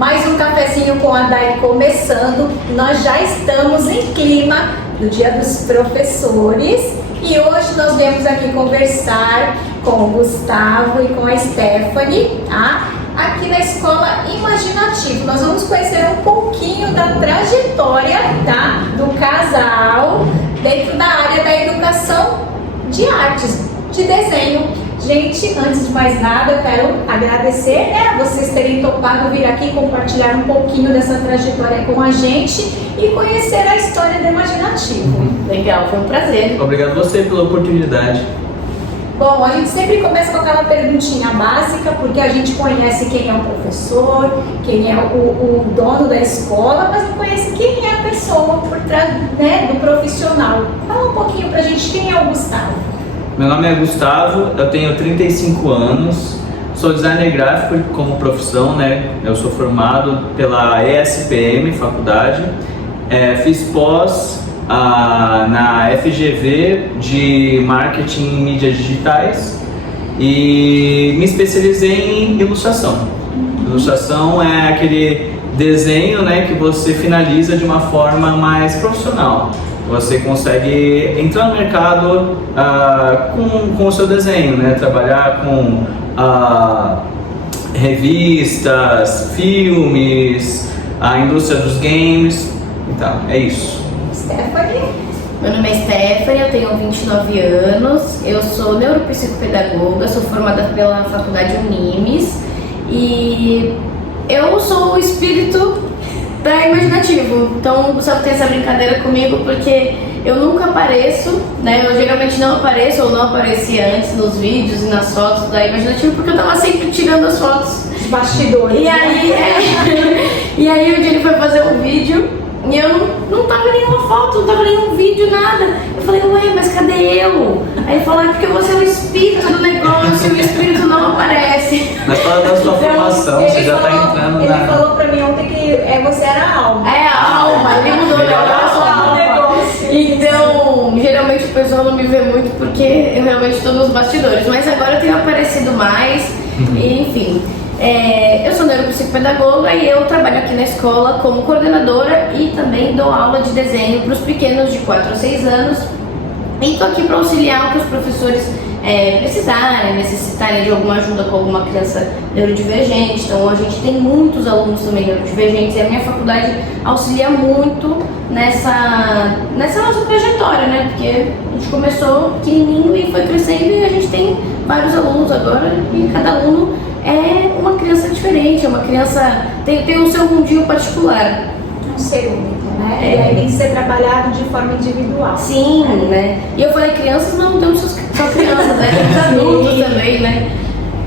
Mais um cafezinho com a Dai começando. Nós já estamos em clima do Dia dos Professores e hoje nós viemos aqui conversar com o Gustavo e com a Stephanie, tá? Aqui na Escola Imaginativo. Nós vamos conhecer um pouquinho da trajetória, tá? Do casal dentro da área da educação de artes, de desenho. Gente, antes de mais nada, eu quero agradecer, né, a vocês terem topado vir aqui compartilhar um pouquinho dessa trajetória com a gente e conhecer a história do Imaginativo. Legal, foi um prazer. Obrigado a você pela oportunidade. Bom, a gente sempre começa com aquela perguntinha básica, porque a gente conhece quem é o professor, quem é o dono da escola, mas não conhece quem é a pessoa por trás, né, do profissional. Fala um pouquinho pra gente quem é o Gustavo. Meu nome é Gustavo, eu tenho 35 anos, sou designer gráfico como profissão, né? Eu sou formado pela ESPM, faculdade, fiz pós na FGV de marketing e mídias digitais e me especializei em ilustração. Ilustração é aquele desenho, né, que você finaliza de uma forma mais profissional. Você consegue entrar no mercado com o seu desenho, né? Trabalhar com revistas, filmes, a indústria dos games. Então, é isso. Stephanie? Meu nome é Stephanie, eu tenho 29 anos, eu sou neuropsicopedagoga, sou formada pela Faculdade Unimes e eu sou o espírito da Imaginativo. Então o Gustavo tem essa brincadeira comigo porque eu nunca apareço, né? Eu geralmente não apareço ou não aparecia antes nos vídeos e nas fotos da Imaginativo porque eu tava sempre tirando as fotos. Os bastidores. E aí, e aí o dia ele foi fazer um vídeo e eu não tava em nenhuma foto, não tava em nenhum vídeo, nada. Eu falei, ué, mas cadê eu? Aí ele falou, porque você é o espírito do negócio, o espírito não aparece. Mas fala da sua formação, você já tá entrando Ele falou pra mim ontem que você era a alma. É a alma, ele mudou meu negócio. Então, geralmente o pessoal não me vê muito porque eu realmente estou nos bastidores, mas agora eu tenho aparecido mais, e, enfim. Eu sou neuropsicopedagoga e eu trabalho aqui na escola como coordenadora e também dou aula de desenho para os pequenos de 4 a 6 anos. E estou aqui para auxiliar o que os professores precisarem, necessitarem de alguma ajuda com alguma criança neurodivergente. Então a gente tem muitos alunos também neurodivergentes e a minha faculdade auxilia muito nessa nossa trajetória, né? Porque a gente começou pequenininho e foi crescendo e a gente tem vários alunos agora e cada aluno é uma criança diferente, é uma criança, tem o seu mundinho particular. Um ser único, né? E aí tem que ser trabalhado de forma individual. Sim, né? E eu falei crianças, não temos só crianças, né? Temos adultos também, né?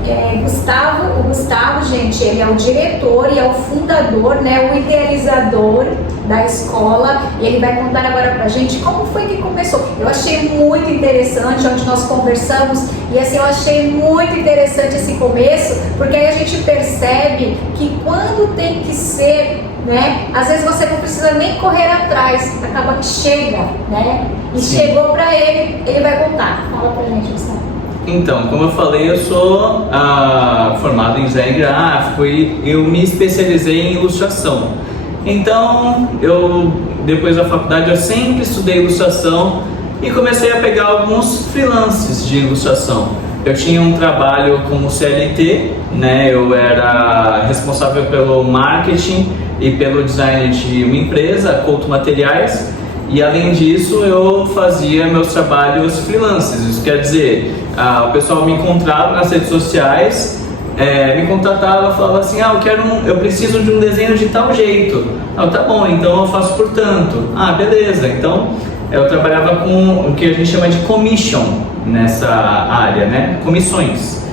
O Gustavo, gente, ele é o diretor e é o fundador, né, o idealizador da escola, e ele vai contar agora pra gente como foi que começou. Eu achei muito interessante onde nós conversamos, e assim, eu achei muito interessante esse começo, porque aí a gente percebe que quando tem que ser, né, às vezes você não precisa nem correr atrás, acaba que chega, né, e sim, chegou pra ele vai contar. Fala pra gente, Gustavo. Então, como eu falei, eu sou formado em design gráfico e eu me especializei em ilustração. Então, depois da faculdade, eu sempre estudei ilustração e comecei a pegar alguns freelances de ilustração. Eu tinha um trabalho como CLT, né? Eu era responsável pelo marketing e pelo design de uma empresa, Couto Materiais. E além disso, eu fazia meus trabalhos freelances. Isso quer dizer, o pessoal me encontrava nas redes sociais, me contatava, falava assim, eu preciso de um desenho de tal jeito. Tá bom, então eu faço por tanto. Beleza. Então eu trabalhava com o que a gente chama de commission nessa área, né? Comissões.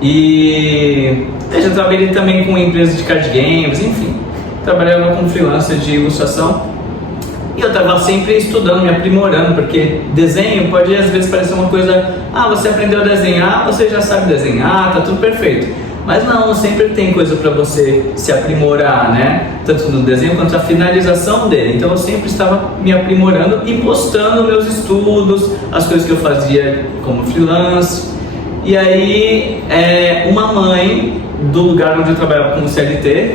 E eu já trabalhei também com empresas de card games, enfim. Trabalhava com freelancer de ilustração. E eu estava sempre estudando, me aprimorando, porque desenho pode às vezes parecer uma coisa, você aprendeu a desenhar, você já sabe desenhar, tá tudo perfeito. Mas não, sempre tem coisa para você se aprimorar, né? Tanto no desenho quanto na finalização dele. Então eu sempre estava me aprimorando e postando meus estudos, as coisas que eu fazia como freelance. E aí, uma mãe do lugar onde eu trabalhava como CLT,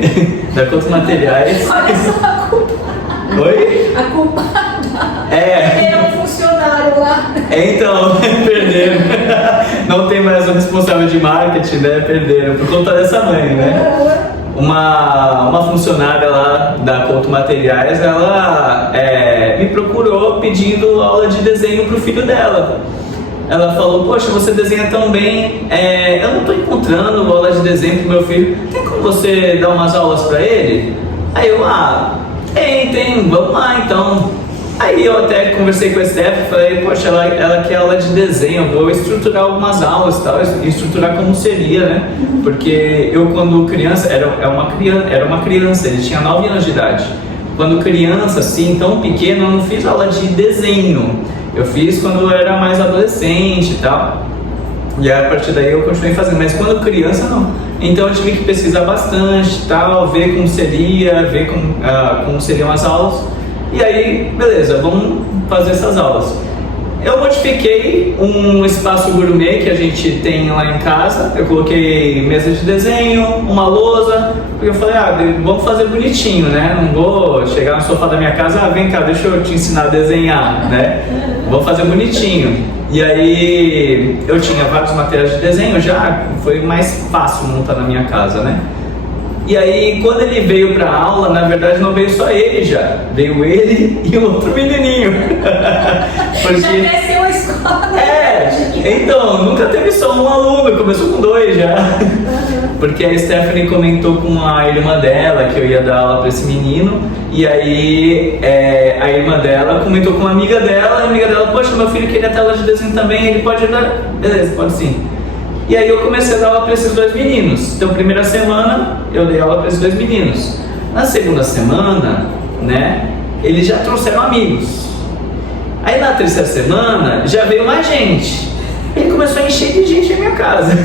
da Couto Materiais. Olha só a culpada. Oi? A culpada. É. Um funcionário lá. Então, perderam. Não tem mais o responsável de marketing, né? Perderam por conta dessa mãe, né? Uma funcionária lá da Couto Materiais, ela me procurou pedindo aula de desenho pro filho dela. Ela falou, poxa, você desenha tão bem, eu não estou encontrando aula de desenho pro meu filho, tem como você dar umas aulas para ele? Aí eu, tem, vamos lá então. Aí eu até conversei com a Steph e falei, poxa, ela quer aula de desenho, eu vou estruturar algumas aulas e tal, estruturar como seria, né? Porque eu quando criança, era uma criança, ele tinha 9 anos de idade. Quando criança, assim, tão pequeno, eu não fiz aula de desenho. Eu fiz quando eu era mais adolescente e tal. E a partir daí eu continuei fazendo, mas quando criança não. Então eu tive que pesquisar bastante, tal, ver como seria, ver como seriam as aulas. E aí, beleza, vamos fazer essas aulas. Eu modifiquei um espaço gourmet que a gente tem lá em casa. Eu coloquei mesa de desenho, uma lousa, porque eu falei, vamos fazer bonitinho, né? Não vou chegar no sofá da minha casa, vem cá, deixa eu te ensinar a desenhar, né? Vamos fazer bonitinho. E aí eu tinha vários materiais de desenho já, foi mais fácil montar na minha casa, né? E aí, quando ele veio pra aula, na verdade não veio só ele já. Veio ele e um outro menininho. Porque... Já cresceu a escola. Então, nunca teve só um aluno, começou com 2 já. Porque a Stephanie comentou com a irmã dela que eu ia dar aula pra esse menino. E aí, a irmã dela comentou com uma amiga dela. E a amiga dela, poxa, meu filho queria ter aula de desenho também, ele pode ajudar? Beleza, pode sim. E aí eu comecei a dar aula para esses 2 meninos. Então, primeira semana eu dei aula para esses 2 meninos. Na segunda semana, né, eles já trouxeram amigos. Aí na terceira semana já veio mais gente. Ele começou a encher de gente na minha casa.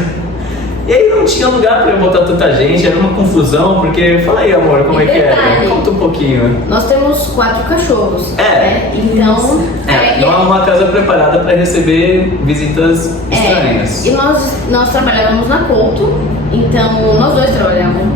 E aí não tinha lugar para eu botar tanta gente, era uma confusão, porque... Fala aí, amor, como é que é? Conta um pouquinho. Nós temos 4 cachorros. Então... não é uma casa preparada para receber visitas estranhas. E nós trabalhávamos na Couto, então nós 2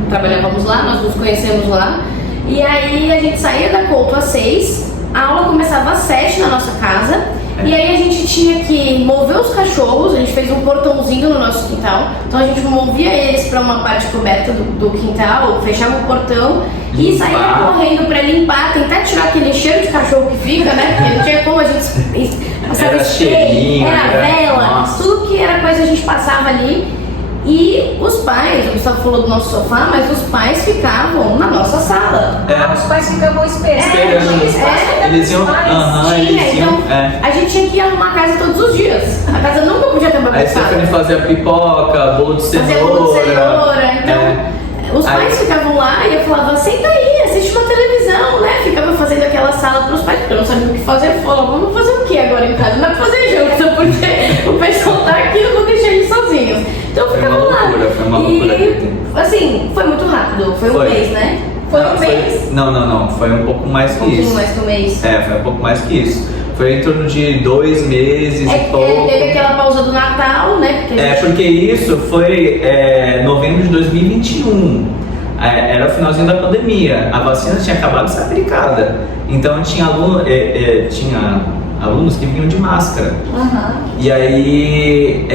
trabalhávamos lá, nós nos conhecemos lá. E aí a gente saía da Couto às 6, a aula começava às 7 na nossa casa. E aí a gente tinha que mover os cachorros, a gente fez um portãozinho no nosso quintal, então a gente movia eles para uma parte coberta do quintal, fechava o portão e saía correndo para limpar, tentar tirar aquele cheiro de cachorro que fica, né? Porque não tinha como a gente passava spray, era vela, tudo que era coisa a gente passava ali. E os pais, o Gustavo falou do nosso sofá, mas os pais ficavam na nossa sala. Os pais ficavam esperando. Eles iam. Então a gente tinha que arrumar a casa todos os dias. A casa nunca podia ter bagunçada. Aí você foi fazer a pipoca, bolo de cenoura. Fazer bolo de cenoura. Então, os pais ficavam lá e eu falava, senta aí, assiste uma televisão, né? Ficava fazendo aquela sala para os pais, porque eu não sabia o que fazer. Eu falava, vamos fazer o que agora em casa? Não dá pra fazer junto, porque o pessoal tá aqui, eu vou deixar eles sozinhos. Então eu ficava lá. Foi uma loucura. E assim, foi muito rápido. Foi um mês, né? Foi um mês. Não. Foi um pouco mais que isso. Um pouquinho mais que um mês. Foi um pouco mais que isso. Foi em torno de 2 meses e pouco. Teve aquela pausa do Natal, né? Porque isso foi novembro de 2021. Era o finalzinho da pandemia. A vacina tinha acabado de ser aplicada. Então tinha alunos que vinham de máscara. E aí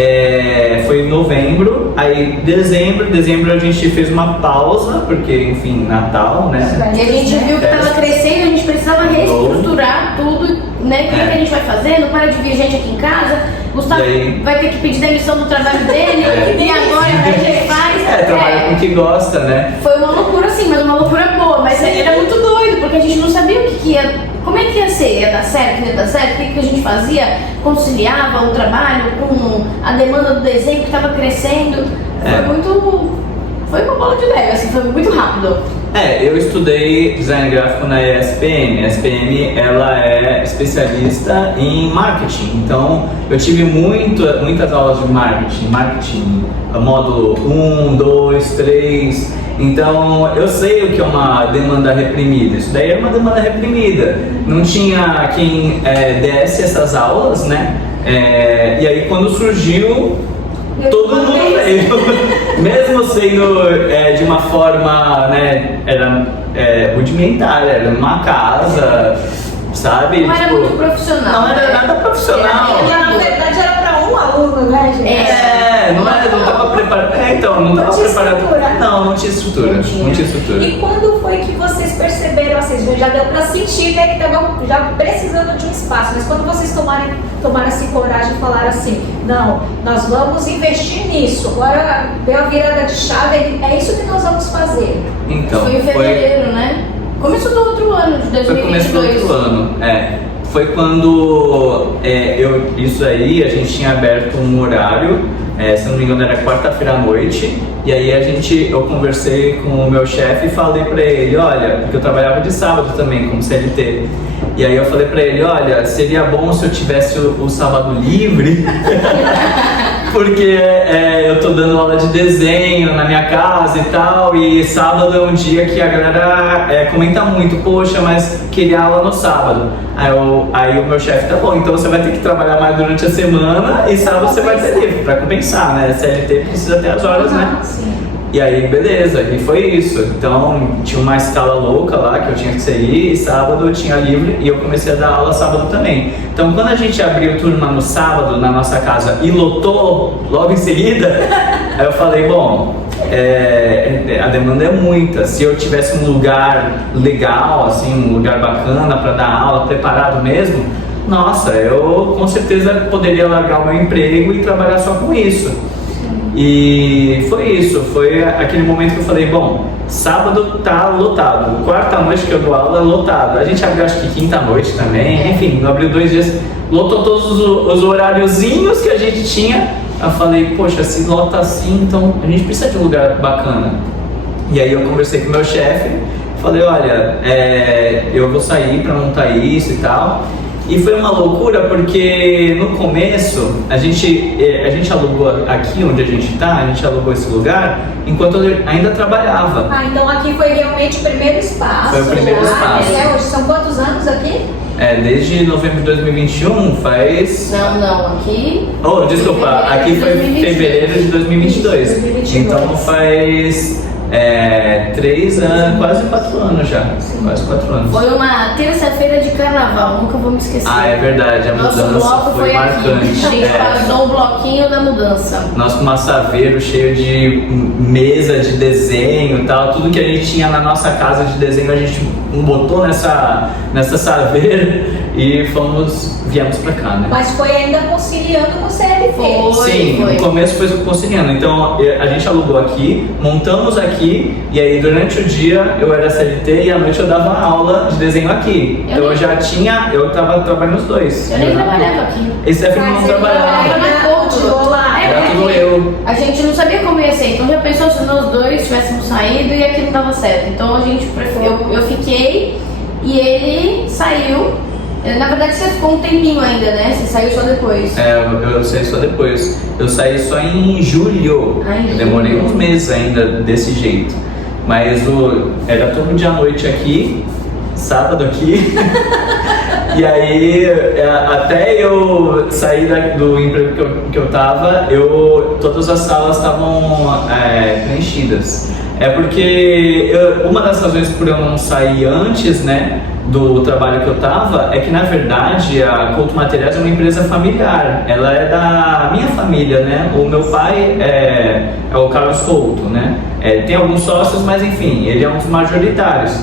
foi em novembro, aí dezembro a gente fez uma pausa, porque enfim, Natal, né? E a gente viu que estava crescendo, a gente precisava reestruturar tudo, né? O que a gente vai fazer? Não para de vir gente aqui em casa, Gustavo vai ter que pedir demissão do trabalho dele, e agora a gente faz. Trabalha com o que gosta, né? Foi uma loucura sim, mas uma loucura boa, mas era muito doido, porque a gente não sabia o que ia. Como é que ia ser? Ia dar certo? Não ia dar certo? O que a gente fazia? Conciliava o trabalho com a demanda do desenho que estava crescendo. Foi uma bola de neve, assim, foi muito rápido. Eu estudei design gráfico na ESPM. A ESPM, ela é especialista em marketing. Então, eu tive muitas aulas de marketing, módulo 1, 2, 3. Então, eu sei o que é uma demanda reprimida. Isso daí é uma demanda reprimida. Não tinha quem desse essas aulas, né? E aí, quando surgiu Todo mundo veio. Mesmo sendo de uma forma, né, era rudimentar, era numa casa, sabe? Não era muito profissional. Não era nada profissional. Na verdade era para um aluno, né, gente? Não estava preparado. Então, não estava preparado. Estrutura. Não tinha estrutura. Não tinha estrutura. E quando foi que vocês perceberam, assim, já deu para sentir, né, que estavam já precisando de um espaço, mas quando vocês tomaram essa coragem e falaram assim, não, nós vamos investir nisso, agora deu a virada de chave, é isso que nós vamos fazer. Então, foi em fevereiro, né? Começo do outro ano, de 2022. Foi começo do outro ano, Foi quando isso aí, a gente tinha aberto um horário, se não me engano era quarta-feira à noite, e aí eu conversei com o meu chefe e falei pra ele, olha, porque eu trabalhava de sábado também como CLT, e aí eu falei pra ele, olha, seria bom se eu tivesse o sábado livre, porque eu tô dando aula de desenho na minha casa e tal, e sábado é um dia que a galera comenta muito, poxa, mas queria aula no sábado. Aí o meu chefe, tá bom, então você vai ter que trabalhar mais durante a semana e sábado você vai ter livre, pra compensar, né? CLT precisa ter as horas, né? Sim. E aí, beleza, e foi isso. Então, tinha uma escala louca lá que eu tinha que sair, e sábado eu tinha livre e eu comecei a dar aula sábado também. Então, quando a gente abriu turma no sábado na nossa casa e lotou logo em seguida, aí eu falei, bom, a demanda é muita. Se eu tivesse um lugar legal, assim, um lugar bacana para dar aula, preparado mesmo, nossa, eu com certeza poderia largar o meu emprego e trabalhar só com isso. E foi isso, foi aquele momento que eu falei, bom, sábado tá lotado, quarta noite que eu dou aula é lotado, a gente abriu acho que quinta noite também, enfim, abriu 2 dias, lotou todos os horáriozinhos que a gente tinha. Eu falei, poxa, se lota assim, então a gente precisa de um lugar bacana. E aí eu conversei com o meu chefe, falei, olha, eu vou sair para montar isso e tal. E foi uma loucura porque no começo a gente alugou aqui onde a gente tá, a gente alugou esse lugar enquanto eu ainda trabalhava. Então aqui foi realmente o primeiro espaço. Foi o primeiro espaço. Hoje são quantos anos aqui? Desde novembro de 2021 faz... Não, aqui... Oh, desculpa, aqui foi fevereiro de 2022. 2022. Então faz 3 anos, quase 4 anos já. Sim. Quase 4 anos. Foi uma terça-feira de carnaval, nunca vou me esquecer. É verdade, a Nosso mudança bloco foi marcante. Aqui. A gente passou o bloquinho da mudança. Nosso massaveiro cheio de mesa de desenho e tal, tudo que a gente tinha na nossa casa de desenho a gente botou nessa saveira e viemos pra cá, né? Mas foi ainda conciliando com o CLT. Sim, foi. no começo foi conciliando. Então a gente alugou aqui, montamos aqui, e aí durante o dia eu era CLT e à noite eu dava aula de desenho aqui. Então eu tava trabalhando os dois. Eu nem trabalhava aqui. Esse não trabalhava. Continuou lá. Era tudo eu. A gente não sabia como ia ser, então já pensou se nós dois tivéssemos saído e aqui não dava certo. Então a gente eu fiquei e ele saiu. Na verdade você ficou um tempinho ainda, né? Você saiu só depois. Eu saí só depois. Eu saí só em julho. Eu demorei uns meses ainda desse jeito. Mas era todo dia à noite aqui, sábado aqui. E aí, até eu sair do emprego que eu tava, todas as salas estavam preenchidas. Porque uma das razões por eu não sair antes, né, do trabalho que eu tava, é que na verdade a Couto Materiais é uma empresa familiar. Ela é da minha família, né? O meu pai é o Carlos Couto, né? Tem alguns sócios, mas enfim, ele é um dos majoritários.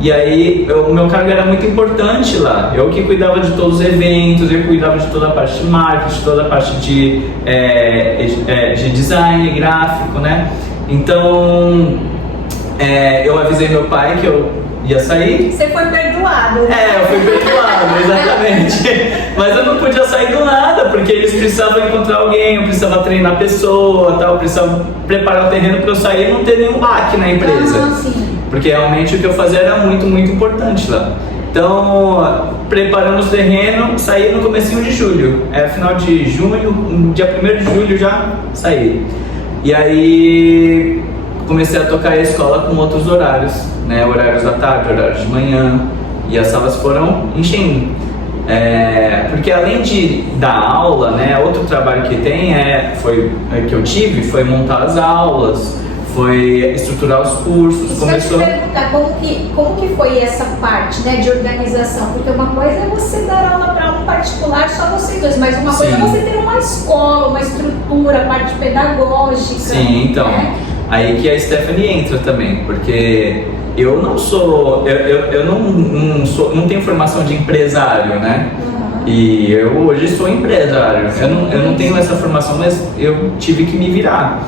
E aí o meu cargo era muito importante lá. Eu que cuidava de todos os eventos, eu cuidava de toda a parte de marketing, de toda a parte de design gráfico, né? Então eu avisei meu pai que eu ia sair. Você foi perdoado. Eu fui perdoado, exatamente. Mas eu não podia sair do nada, porque eles precisavam encontrar alguém, eu precisava treinar a pessoa, tal, eu precisava preparar o terreno para eu sair e não ter nenhum baque na empresa. Sim. Porque realmente o que eu fazia era muito, muito importante lá. Então, preparamos o terreno, saí no comecinho de julho. Final de junho, dia 1º de julho já saí. E aí comecei a tocar a escola com outros horários, né? Horários da tarde, horários de manhã. E as salas foram enchendo. Porque além de dar aula, né, outro trabalho que tem que eu tive foi montar as aulas, foi estruturar os cursos. Isso começou... eu te perguntar, como que foi essa parte, né, de organização? Porque uma coisa é você dar aula para um particular, só vocês dois, mas uma coisa é você ter uma escola, uma estrutura, a parte pedagógica. Sim, então, né? Aí que a Stephanie entra também, porque eu não sou, eu não tenho formação de empresário, né? E eu hoje sou empresário, eu não tenho essa formação, mas eu tive que me virar.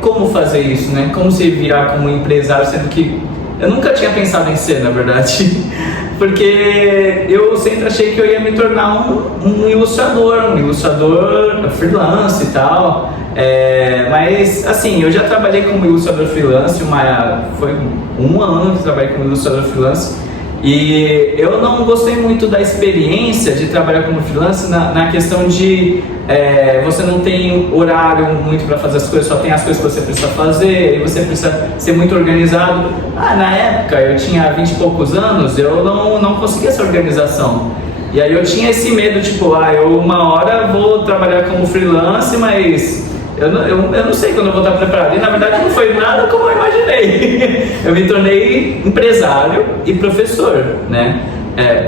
Como fazer isso, né? Como se virar como empresário, sendo que eu nunca tinha pensado em ser, na verdade, porque eu sempre achei que eu ia me tornar um ilustrador freelance e tal. Mas assim, eu já trabalhei como ilustrador freelance, foi um ano que trabalhei como ilustrador freelance, e eu não gostei muito da experiência de trabalhar como freelance na questão de você não tem horário muito para fazer as coisas, só tem as coisas que você precisa fazer, e você precisa ser muito organizado. Na época, eu tinha 20 e poucos anos, eu não conseguia essa organização. E aí eu tinha esse medo, tipo, eu uma hora vou trabalhar como freelance, mas eu não sei quando eu vou estar preparado. E na verdade não foi nada como eu imaginei. Eu me tornei empresário e professor, né?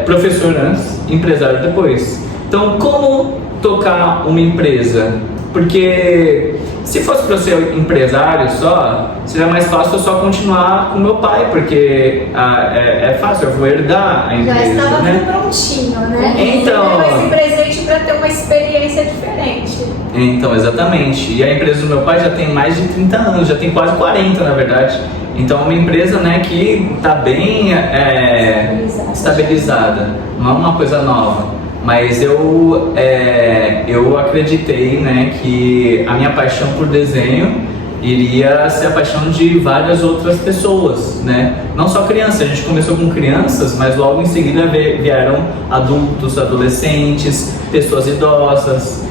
Professor antes, empresário depois. Então, como tocar uma empresa? Porque se fosse para eu ser empresário só, seria mais fácil eu só continuar com meu pai, porque é fácil, eu vou herdar a empresa. Já estava né? tudo prontinho, né? Então, você esse presente para ter uma experiência diferente. Então, exatamente. E a empresa do meu pai já tem mais de 30 anos, já tem quase 40 na verdade. Então é uma empresa, né, que está bem estabilizada, não é uma coisa nova. Mas eu acreditei, né, que a minha paixão por desenho iria ser a paixão de várias outras pessoas, né? Não só crianças, a gente começou com crianças, mas logo em seguida vieram adultos, adolescentes, pessoas idosas.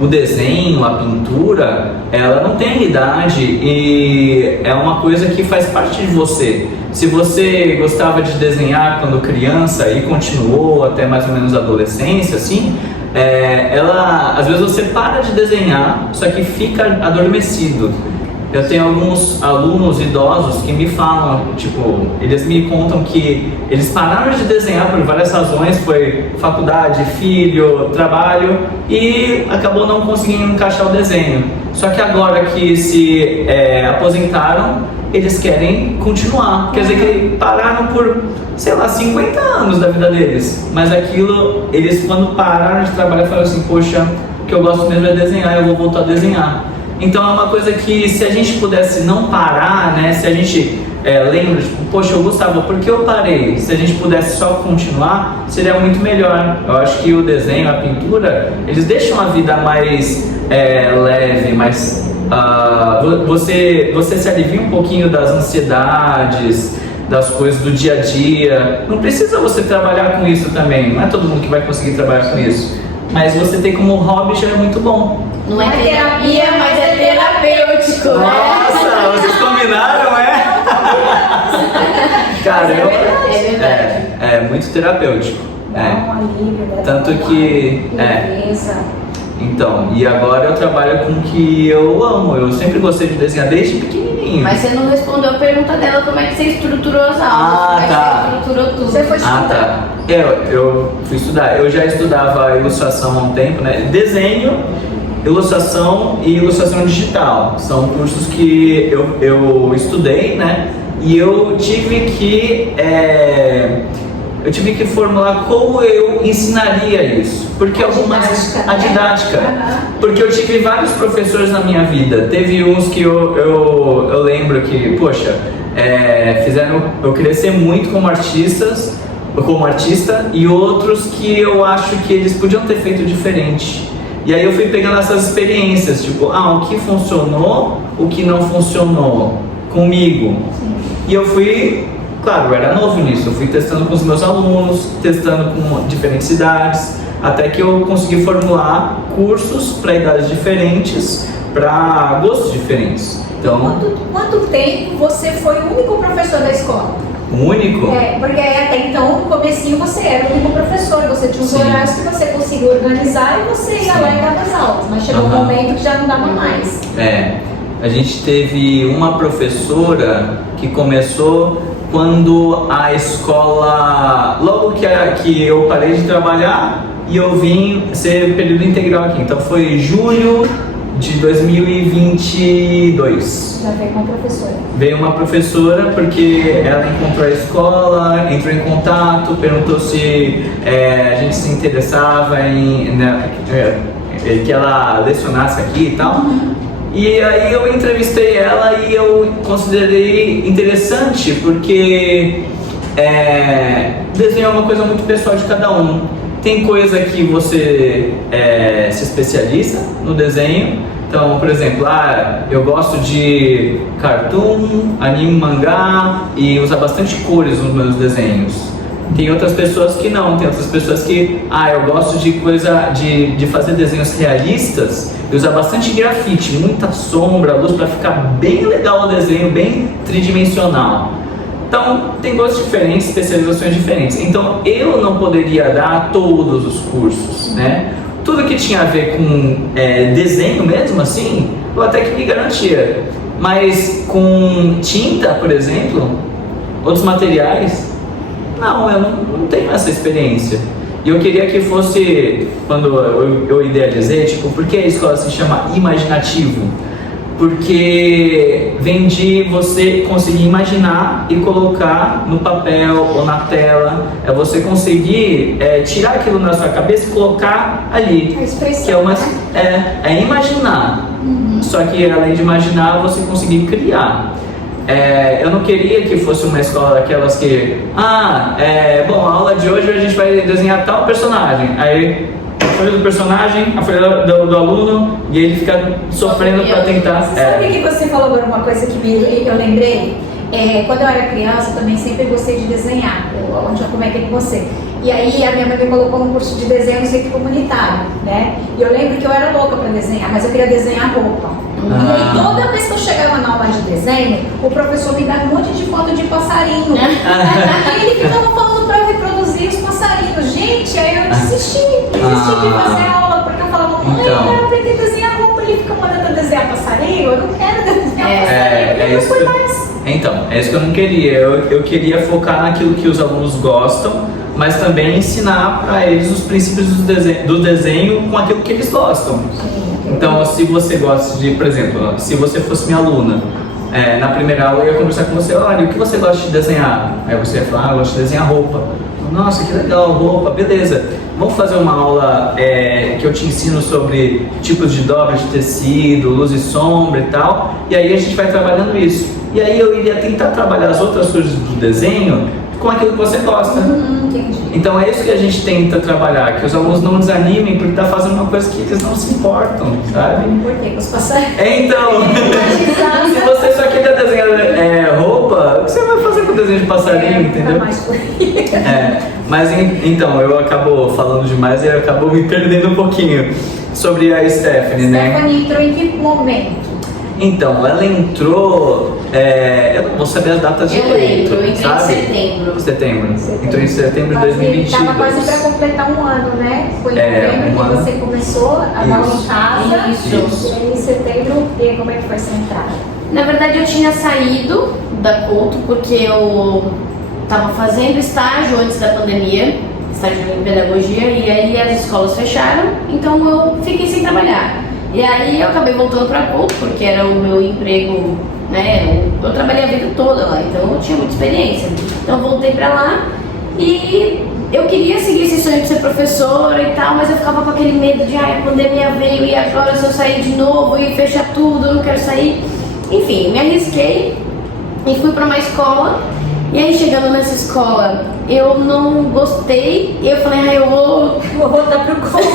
O desenho, a pintura, ela não tem idade e é uma coisa que faz parte de você. Se você gostava de desenhar quando criança e continuou até mais ou menos a adolescência, assim, às vezes você para de desenhar, só que fica adormecido. Eu tenho alguns alunos idosos que me falam, tipo, eles me contam que eles pararam de desenhar por várias razões, foi faculdade, filho, trabalho, e acabou não conseguindo encaixar o desenho. Só que agora que se aposentaram, eles querem continuar. Quer dizer que pararam por, sei lá, 50 anos da vida deles. Mas aquilo, eles quando pararam de trabalhar, falaram assim, poxa, o que eu gosto mesmo é desenhar, eu vou voltar a desenhar. Então é uma coisa que se a gente pudesse não parar, né, se a gente lembra, tipo, poxa, eu gostava, por que eu parei? Se a gente pudesse só continuar, seria muito melhor. Eu acho que o desenho, a pintura, eles deixam a vida mais leve, mais... você se alivia um pouquinho das ansiedades, das coisas do dia a dia. Não precisa você trabalhar com isso também, não é todo mundo que vai conseguir trabalhar com isso. Mas você ter como hobby já é muito bom. Não é terapia, mas é terapêutico. Nossa, vocês combinaram, Caramba, é verdade. É muito terapêutico. Um alívio, né? Tanto que então, e agora eu trabalho com o que eu amo. Eu sempre gostei de desenhar desde pequenininho. Mas você não respondeu a pergunta dela, como é que você estruturou as aulas? Tá. Você estruturou tudo. Você foi estudar. Tá. Eu fui estudar. Eu já estudava ilustração há um tempo, né? Desenho, ilustração e ilustração digital. São cursos que eu estudei, né? E eu tive que formular como eu ensinaria isso. Porque a didática. Porque eu tive vários professores na minha vida. Teve uns que eu lembro que, poxa, fizeram eu crescer muito como artista, e outros que eu acho que eles podiam ter feito diferente. E aí eu fui pegando essas experiências, tipo, o que funcionou, o que não funcionou comigo. Sim. E eu fui, claro, eu era novo nisso, eu fui testando com os meus alunos, testando com diferentes idades, até que eu consegui formular cursos para idades diferentes, para gostos diferentes. Então, quanto tempo você foi o único professor da escola? Único? Porque até então, no comecinho, você era o único professor, você tinha os horários que você conseguia organizar e você ia lá e dava as aulas, mas chegou um momento que já não dava mais. A gente teve uma professora que começou quando a escola, logo que eu parei de trabalhar e eu vim ser período integral aqui, então foi julho de 2022. Já veio uma professora. Veio uma professora porque ela encontrou a escola, entrou em contato, perguntou se a gente se interessava em que ela lecionasse aqui e tal. E aí eu entrevistei ela e eu considerei interessante porque desenho é uma coisa muito pessoal de cada um. Tem coisa que você se especializa no desenho. Então, por exemplo, eu gosto de cartoon, anime, mangá e usar bastante cores nos meus desenhos. Tem outras pessoas que não, tem outras pessoas que, eu gosto de de fazer desenhos realistas e usar bastante grafite, muita sombra, luz para ficar bem legal o desenho, bem tridimensional. Então, tem gostos diferentes, especializações diferentes. Então, eu não poderia dar todos os cursos, né? Tudo que tinha a ver com desenho mesmo, assim, eu até que me garantia. Mas com tinta, por exemplo, outros materiais, não, eu não tenho essa experiência. E eu queria que fosse, quando eu idealizei, tipo, por que a escola se chama Imaginativo? Porque vem de você conseguir imaginar e colocar no papel ou na tela, você conseguir tirar aquilo na sua cabeça e colocar ali. A expressão, que é imaginar. Só que além de imaginar, você conseguir criar. Eu não queria que fosse uma escola daquelas que, bom, a aula de hoje a gente vai desenhar tal personagem. Aí a folha do personagem, a folha do aluno, e ele fica sofrendo para tentar. Sabe que você falou agora uma coisa que eu lembrei? Quando eu era criança, eu também sempre gostei de desenhar, onde eu comentei com você. E aí a minha mãe me colocou num curso de desenho no centro comunitário, né? E eu lembro que eu era louca para desenhar, mas eu queria desenhar roupa. E aí toda vez que eu chegava na aula de desenho, o professor me dava um monte de foto de passarinho. E ele ficava falando para eu reproduzir os passarinhos. Gente, aí eu desisti de fazer aula, porque eu falava, mãe, eu quero aprender a desenhar roupa. Ele fica mandando eu desenhar passarinho, eu não quero desenhar passarinho. E não fui mais. Então, é isso que eu não queria. Eu queria focar naquilo que os alunos gostam, mas também ensinar para eles os princípios do desenho com aquilo que eles gostam. Então, se você gosta de, por exemplo, se você fosse minha aluna, na primeira aula eu ia conversar com você, olha, o que você gosta de desenhar? Aí você ia falar, eu gosto de desenhar roupa. Nossa, que legal, roupa, beleza. Vamos fazer uma aula que eu te ensino sobre tipos de dobra de tecido, luz e sombra e tal, e aí a gente vai trabalhando isso. E aí eu iria tentar trabalhar as outras coisas do desenho com aquilo que você gosta. Então é isso que a gente tenta trabalhar, que os alunos não desanimem por estar fazendo uma coisa que eles não se importam, sabe? Por quê? Com os passarinhos. Então, se você só quer desenhar roupa, o que você vai fazer com o desenho de passarinho, entendeu? Mas então, eu acabo falando demais e acabou me perdendo um pouquinho sobre a Stephanie, né? Stephanie entrou em que momento? Então, ela entrou, eu não vou saber as datas direito, eu entrei em setembro. Entrou em setembro de 2022. Estava quase para completar um ano, né? Foi em novembro que você começou a dar aula em casa. Isso. E aí em setembro, como é que foi essa entrada? Na verdade, eu tinha saído da Couto porque eu estava fazendo estágio antes da pandemia, estágio em pedagogia, e aí as escolas fecharam, então eu fiquei sem trabalhar. E aí eu acabei voltando para Couto, porque era o meu emprego, né? Eu trabalhei a vida toda lá, então eu tinha muita experiência. Então eu voltei para lá e eu queria seguir esse sonho de ser professora e tal, mas eu ficava com aquele medo de, a pandemia veio e agora se eu sair de novo e fechar tudo, eu não quero sair. Enfim, me arrisquei e fui para uma escola. E aí, chegando nessa escola, eu não gostei. E eu falei, eu vou voltar pro Couto.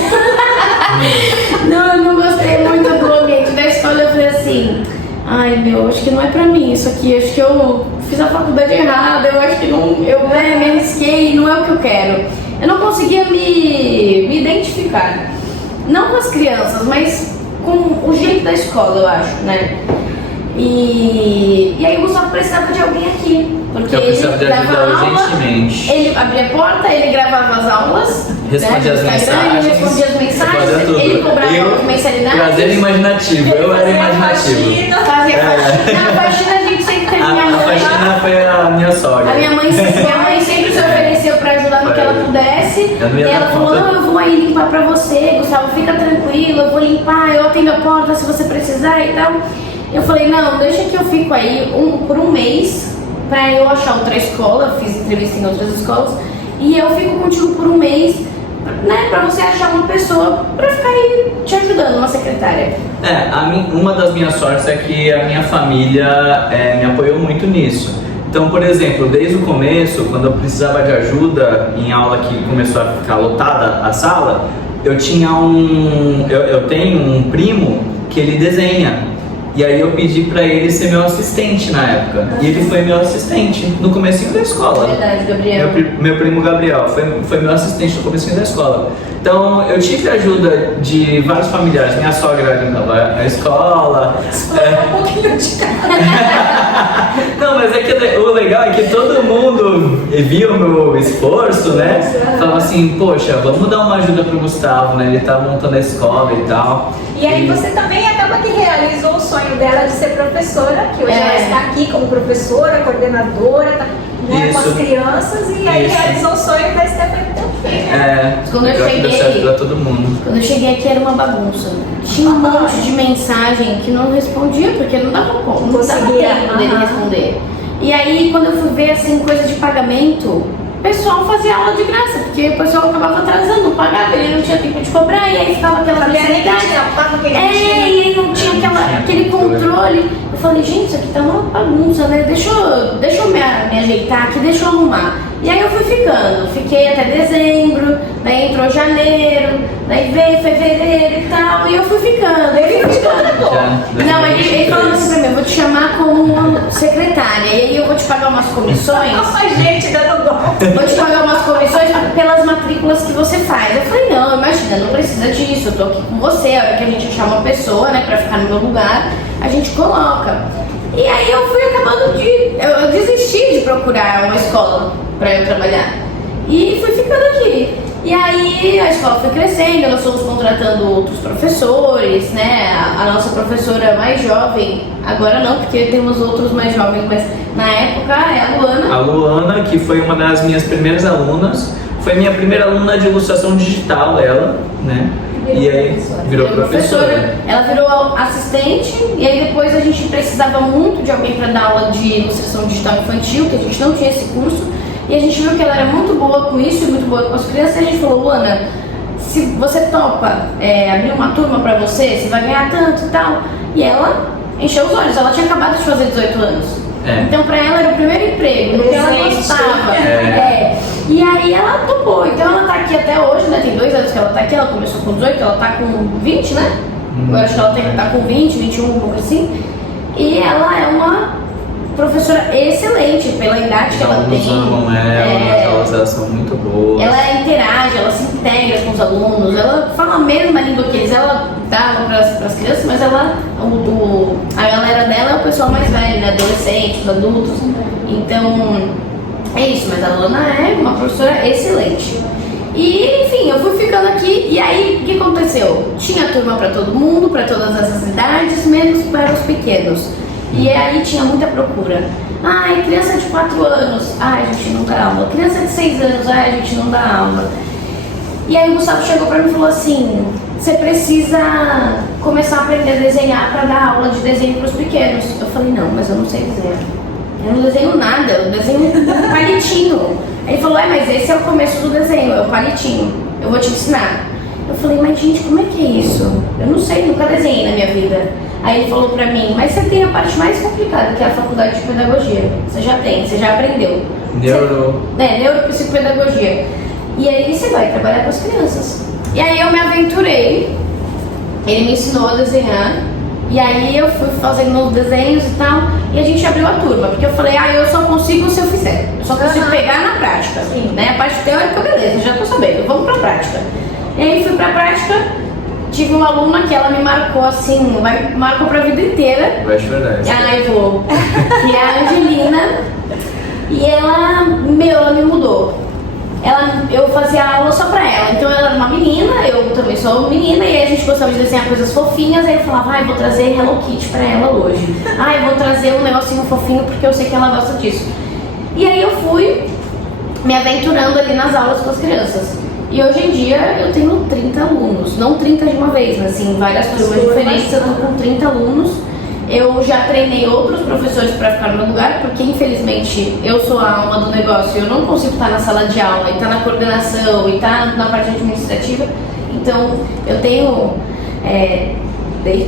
Não, eu não gostei muito do ambiente da escola. Eu falei assim, acho que não é pra mim isso aqui. Acho que eu fiz a faculdade errada. Eu acho que não, eu me arrisquei, não é o que eu quero. Eu não conseguia me identificar. Não com as crianças, mas com o jeito da escola, eu acho, né? E aí o Gustavo precisava de alguém aqui. Porque Eu precisava de ele ajuda dava aula, urgentemente. ele abria a porta, ele gravava as aulas, Respondia né, as no Instagram, mensagens. ele respondia as Fazia mensagens, tudo. ele cobrava Eu, as mensalidades. Prazer imaginativo, eu era imaginativo. Fazia faxina. Na faxina a gente sempre teve minha A mãe. faxina foi a minha sogra. A minha mãe sempre se ofereceu pra ajudar no que ela pudesse. Eu não E ia ela dar falou, conta. não, eu vou aí limpar pra você, Gustavo, fica tranquilo, eu vou limpar, eu atendo a porta se você precisar e tal. Eu falei, não, deixa que eu fico aí por um mês pra eu achar outra escola, fiz entrevista em outras escolas, e eu fico contigo por um mês, né, pra você achar uma pessoa pra ficar aí te ajudando, uma secretária. Uma das minhas sortes é que a minha família me apoiou muito nisso. Então, por exemplo, desde o começo, quando eu precisava de ajuda em aula que começou a ficar lotada a sala, eu tenho um primo que ele desenha. E aí eu pedi pra ele ser meu assistente na época. E ele foi meu assistente no comecinho da escola. Verdade, Gabriel. Meu primo Gabriel foi meu assistente no comecinho da escola. Então eu tive ajuda de vários familiares. Minha sogra limpava a escola. Um pouquinho de cada. Não, mas é que o legal é que todo mundo via o meu esforço, né? Falava assim, poxa, vamos dar uma ajuda pro Gustavo, né? Ele tá montando a escola e tal. E aí você também acaba que realizou o sonho dela de ser professora, que hoje ela está aqui como professora, coordenadora, tá, né, com as crianças, e aí realizou o sonho da Stephanie também. Quando eu cheguei, deu certo pra todo mundo. Quando eu cheguei aqui era uma bagunça. Tinha um monte de mensagem que não respondia, porque não dava tempo dele responder. E aí quando eu fui ver assim, coisa de pagamento, o pessoal fazia aula de graça, porque o pessoal acabava atrasando, não pagava, ele não tinha tempo de cobrar, e aí ficava aquela mensalidade. E aí não tinha aquele controle. Eu falei, gente, isso aqui tá uma bagunça, né? Deixa eu me ajeitar aqui, deixa eu arrumar. E aí eu fui ficando, fiquei até dezembro, daí entrou janeiro, daí veio fevereiro e tal, e eu fui ficando, Não, ele falou assim pra mim, eu vou te chamar como secretária, e aí eu vou te pagar umas comissões. Nossa, gente, dando golpe. Vou te pagar umas comissões pelas matrículas que você faz. Eu falei, não, imagina, não precisa disso, eu tô aqui com você, a hora que a gente achar uma pessoa, né, pra ficar no meu lugar, a gente coloca. E aí eu fui acabando eu desisti de procurar uma escola pra eu trabalhar. E fui ficando aqui. E aí a escola foi crescendo, nós fomos contratando outros professores, né? A nossa professora mais jovem, agora não, porque temos outros mais jovens, mas na época é a Luana. A Luana, que foi uma das minhas primeiras alunas, foi minha primeira aluna de ilustração digital, ela, né? E aí virou professora. Ela virou assistente, e aí depois a gente precisava muito de alguém para dar aula de ilustração digital infantil, que a gente não tinha esse curso. E a gente viu que ela era muito boa com isso e muito boa com as crianças. E a gente falou, Luana, se você topa abrir uma turma pra você vai ganhar tanto e tal. E ela encheu os olhos, ela tinha acabado de fazer 18 anos. Então pra ela era o primeiro emprego, porque ela gostava. E aí ela topou, então ela tá aqui até hoje, né? Tem 2 anos que ela tá aqui, ela começou com 18, ela tá com 20, né? Eu acho que ela tá com 20, 21, um pouco assim. E ela é uma professora excelente pela idade que ela tem. As aulas elas são muito boas. Ela interage, ela se integra com os alunos, ela fala a mesma língua que eles, ela dá aula para as crianças, mas a galera dela é o pessoal mais velho, né? Adolescentes, os adultos. Então é isso, mas a Luana é uma professora excelente. E enfim, eu fui ficando aqui, e aí o que aconteceu? Tinha turma para todo mundo, para todas as idades, menos para os pequenos. E aí tinha muita procura. Ai, criança de 4 anos, ai, a gente não dá aula. Criança de 6 anos, ai, a gente não dá aula. E aí o Gustavo chegou pra mim e falou assim, você precisa começar a aprender a desenhar pra dar aula de desenho pros pequenos. Eu falei, não, mas eu não sei desenhar. Eu não desenho nada, eu desenho um palitinho. Aí ele falou, mas esse é o começo do desenho, é o palitinho. Eu vou te ensinar. Eu falei, mas gente, como é que é isso? Eu não sei, nunca desenhei na minha vida. Aí ele falou pra mim, mas você tem a parte mais complicada, que é a faculdade de pedagogia. Você já tem, você já aprendeu. Neuropsicopedagogia. E aí você vai trabalhar com as crianças. E aí eu me aventurei, ele me ensinou a desenhar, e aí eu fui fazendo os desenhos e tal, e a gente abriu a turma, porque eu falei, eu só consigo se eu fizer. Eu só consigo pegar na prática. Né? A parte teórica, beleza, já tô sabendo, vamos pra prática. E aí fui pra prática. tive uma aluna que ela me marcou assim, marcou pra vida inteira. Vai chorar. Ai, vou. Que é a Angelina. E ela me mudou. Eu fazia aula só pra ela, então ela era uma menina, eu também sou menina, e aí a gente gostava de desenhar coisas fofinhas, aí eu falava, vou trazer Hello Kitty pra ela hoje. Eu vou trazer um negocinho fofinho porque eu sei que ela gosta disso. E aí eu fui me aventurando ali nas aulas com as crianças. E hoje em dia eu tenho 30 alunos, não 30 de uma vez, mas assim, várias turmas diferentes, eu tô com 30 alunos. Eu já treinei outros professores para ficar no meu lugar, porque infelizmente eu sou a alma do negócio, eu não consigo estar na sala de aula, e estar na coordenação, e estar na parte administrativa. Então eu tenho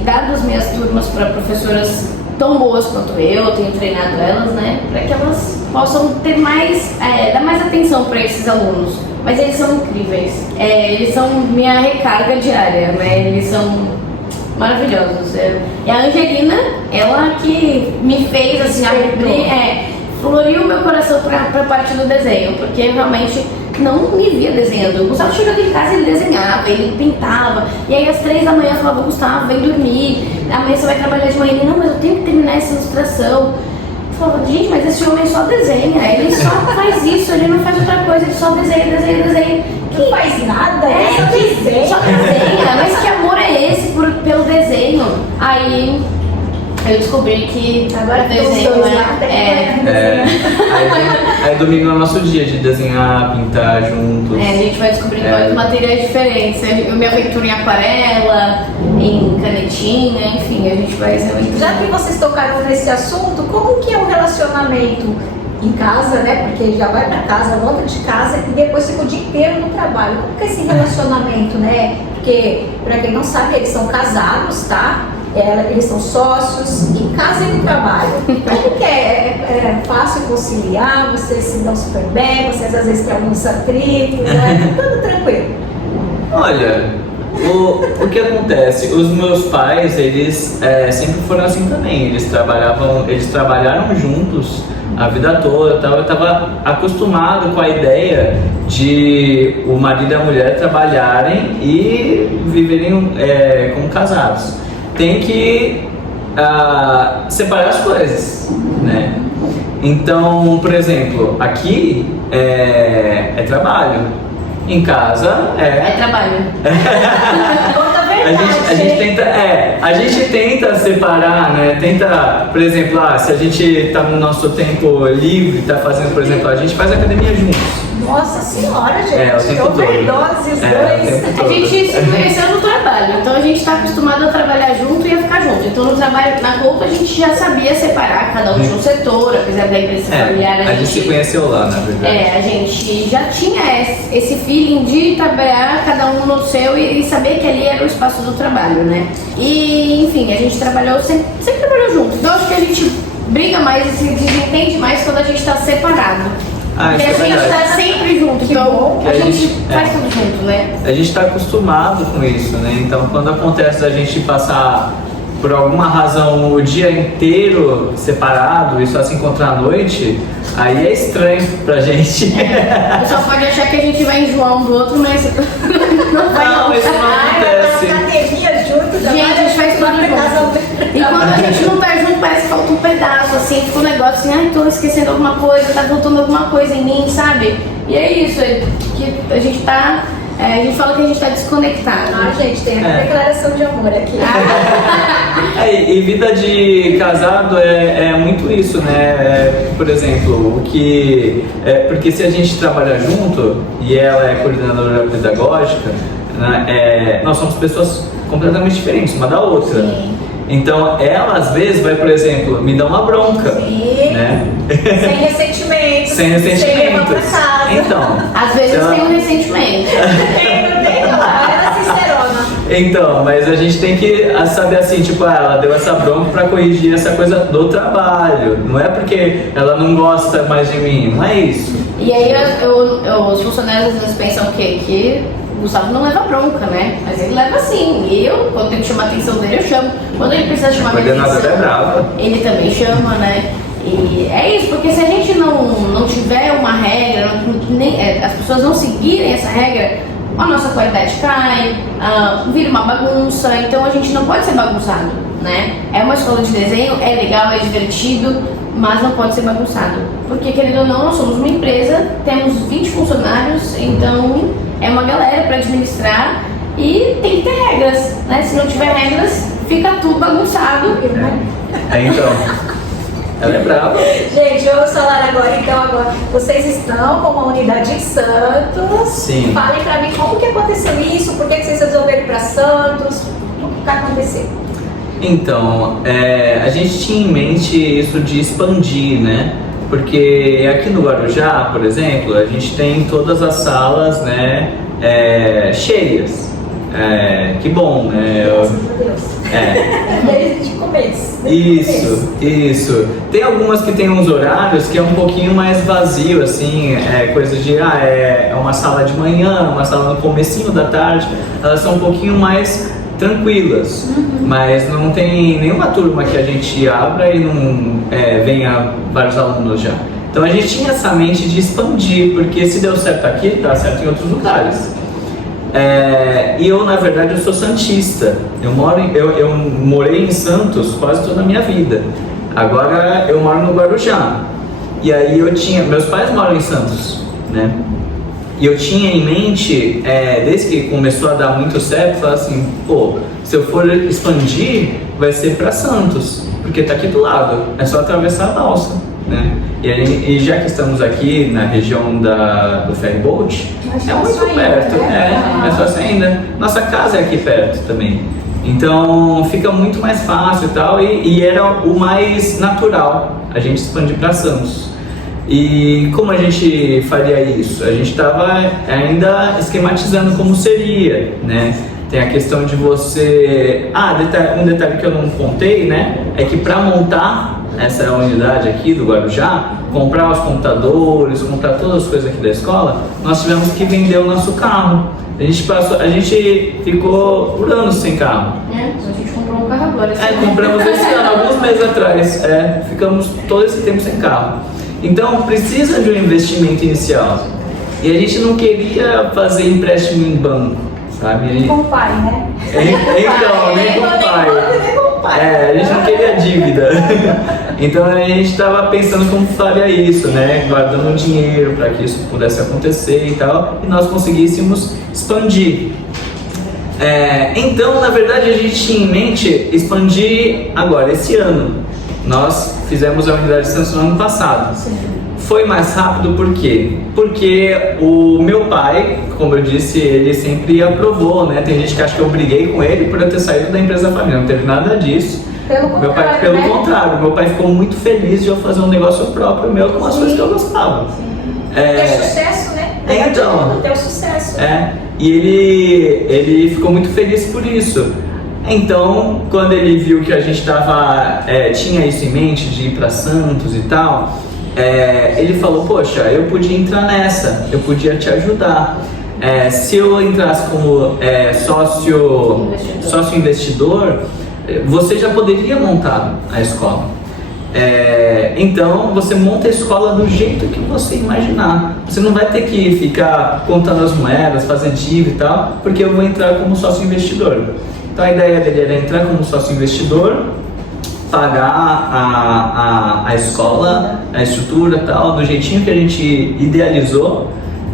dado as minhas turmas para professoras tão boas quanto eu tenho treinado elas, né, para que elas possam ter mais, dar mais atenção para esses alunos. Mas eles são incríveis, eles são minha recarga diária, né, eles são maravilhosos. E a Angelina, ela que me fez assim abrir, floriu meu coração pra parte do desenho, porque eu realmente não me via desenhando. O Gustavo chegando em casa, ele desenhava, ele pintava, e aí às 3 da manhã eu falava, Gustavo, vem dormir, amanhã você vai trabalhar de manhã. Ele, não, mas eu tenho que terminar essa ilustração. Eu falava, gente, mas esse homem só desenha, ele só faz isso, ele não faz outra coisa, ele só desenha. Não faz nada, Só desenha, mas que amor é esse pelo desenho? Aí eu descobri que agora desenho Aí domingo é o nosso dia de desenhar, pintar juntos. a gente vai descobrindo vários materiais diferentes. Eu me aventuro em aquarela, em canetinha, enfim, a gente vai se aventurando. Já que vocês tocaram nesse assunto, como que é o relacionamento em casa, né? Porque já vai pra casa, volta de casa e depois fica o dia inteiro no trabalho. Como que é esse relacionamento, né? Porque, pra quem não sabe, eles são casados, tá? Eles são sócios em casa e no trabalho. Como que é fácil conciliar? Vocês se dão super bem? Vocês às vezes têm alguns atritos, né? Tudo tranquilo. Olha, o que acontece? Os meus pais, eles sempre foram assim também. Eles trabalharam juntos a vida toda, eu estava acostumado com a ideia de o marido e a mulher trabalharem e viverem como casados. Tem que separar as coisas, né? Então, por exemplo, aqui é trabalho, em casa é trabalho. A gente tenta separar, né? Tenta, por exemplo, se a gente tá no nosso tempo livre, tá fazendo, por exemplo, a gente faz academia juntos. Nossa senhora, gente, o tempo overdose os dois. A gente se conheceu no trabalho, então a gente tá acostumado a trabalhar junto e a ficar junto. Então no trabalho, na roupa, a gente já sabia separar, cada um de um setor, apesar da empresa familiar. A gente se conheceu lá, na verdade. A gente já tinha esse feeling de trabalhar cada um no seu e saber que ali era o espaço do trabalho, né? E enfim, a gente trabalhou, sempre trabalhou junto. Então acho que a gente briga mais e se desentende mais quando a gente tá separado. Porque a gente tá sempre junto, então a gente faz tudo junto, né? A gente tá acostumado com isso, né? Então quando acontece a gente passar por alguma razão o dia inteiro separado e só se encontrar à noite, aí é estranho pra gente. O pessoal pode achar que a gente vai enjoar um do outro, mas não vai. Não, isso não acontece. Academia junto, gente, a gente faz tudo junto. E quando a gente não tá junto, parece que falta um pedaço, assim, tipo um negócio assim, tô esquecendo alguma coisa, tá faltando alguma coisa em mim, sabe? E é isso, que a gente tá. A gente fala que a gente tá desconectado. Gente, tem a declaração de amor aqui. E vida de casado é muito isso, né? Por exemplo, porque se a gente trabalha junto e ela é coordenadora pedagógica, né, nós somos pessoas completamente diferentes uma da outra. Sim. Então ela às vezes vai, por exemplo, me dar uma bronca. Sim. Né? Sem ressentimento. Sem ressentimento. Então, às vezes tem um ressentimento. Não tem, não. Ela é sincerona. Então, mas a gente tem que saber assim, tipo, ela deu essa bronca pra corrigir essa coisa do trabalho. Não é porque ela não gosta mais de mim, não é isso. E aí os funcionários às vezes pensam o quê? Que o Gustavo não leva bronca, né? Mas ele leva sim. E eu, quando tenho que chamar a atenção dele, eu chamo. Quando ele precisa chamar a minha atenção, é brava. ele também chama, né? E é isso, porque se a gente não tiver uma regra, as pessoas não seguirem essa regra, a nossa qualidade cai, vira uma bagunça, então a gente não pode ser bagunçado, né? É uma escola de desenho, é legal, é divertido, mas não pode ser bagunçado. Porque, querendo ou não, nós somos uma empresa, temos 20 funcionários, então é uma galera para administrar e tem que ter regras, né? Se não tiver regras, fica tudo bagunçado. Então, ela é brava. Gente, vamos falar agora, vocês estão com uma unidade em Santos. Sim. Falem pra mim como que aconteceu isso, por que vocês resolveram ir pra Santos, o que aconteceu? Então, a gente tinha em mente isso de expandir, né? Porque aqui no Guarujá, por exemplo, a gente tem todas as salas, né, cheias. Que bom, né? Graças a Deus. Desde o começo. Isso. Tem algumas que tem uns horários que é um pouquinho mais vazio, assim, coisa de, é uma sala de manhã, uma sala no comecinho da tarde, elas são um pouquinho mais tranquilas, mas não tem nenhuma turma que a gente abra e não venha vários alunos já. Então a gente tinha essa mente de expandir, porque se deu certo aqui, dá certo em outros lugares. E eu, na verdade, eu sou santista. Eu morei em Santos quase toda a minha vida. Agora eu moro no Guarujá. E aí meus pais moram em Santos, né? E eu tinha em mente, desde que começou a dar muito certo, falar assim, pô, se eu for expandir, vai ser para Santos, porque tá aqui do lado, é só atravessar a balsa, né? E já que estamos aqui na região do ferryboat, é muito perto, é fácil ainda. Nossa casa é aqui perto também, então fica muito mais fácil e tal, e era o mais natural a gente expandir para Santos. E como a gente faria isso? A gente estava ainda esquematizando como seria, né? Tem a questão de você... um detalhe que eu não contei, né? É que para montar essa unidade aqui do Guarujá, comprar os computadores, comprar todas as coisas aqui da escola, nós tivemos que vender o nosso carro. A gente ficou por anos sem carro. A gente comprou um carro agora. Compramos esse ano, alguns meses atrás. Ficamos todo esse tempo sem carro. Então precisa de um investimento inicial. E a gente não queria fazer empréstimo em banco, sabe? Nem com o pai, né? Então, nem com o pai. A gente não queria dívida. Então a gente estava pensando como faria isso, né? Guardando dinheiro para que isso pudesse acontecer e tal. E nós conseguíssemos expandir. Então, na verdade, a gente tinha em mente expandir agora, esse ano. Nós fizemos a unidade de Santos no ano passado. Sim. Foi mais rápido por quê? Porque o meu pai, como eu disse, ele sempre aprovou, né? Tem gente que acha que eu briguei com ele por eu ter saído da empresa da família, não teve nada disso. Pelo contrário, meu pai ficou muito feliz de eu fazer um negócio próprio meu com as coisas que eu gostava. Ter sucesso, né? Então, ter o sucesso. E ele ficou muito feliz por isso. Então, quando ele viu que a gente tinha isso em mente de ir para Santos e tal, ele falou, poxa, eu podia entrar nessa, eu podia te ajudar. Se eu entrasse como sócio investidor, você já poderia montar a escola. Então você monta a escola do jeito que você imaginar. Você não vai ter que ficar contando as moedas, fazer dívida e tal, porque eu vou entrar como sócio investidor. Então a ideia dele era entrar como sócio investidor, pagar a escola, a estrutura e tal, do jeitinho que a gente idealizou,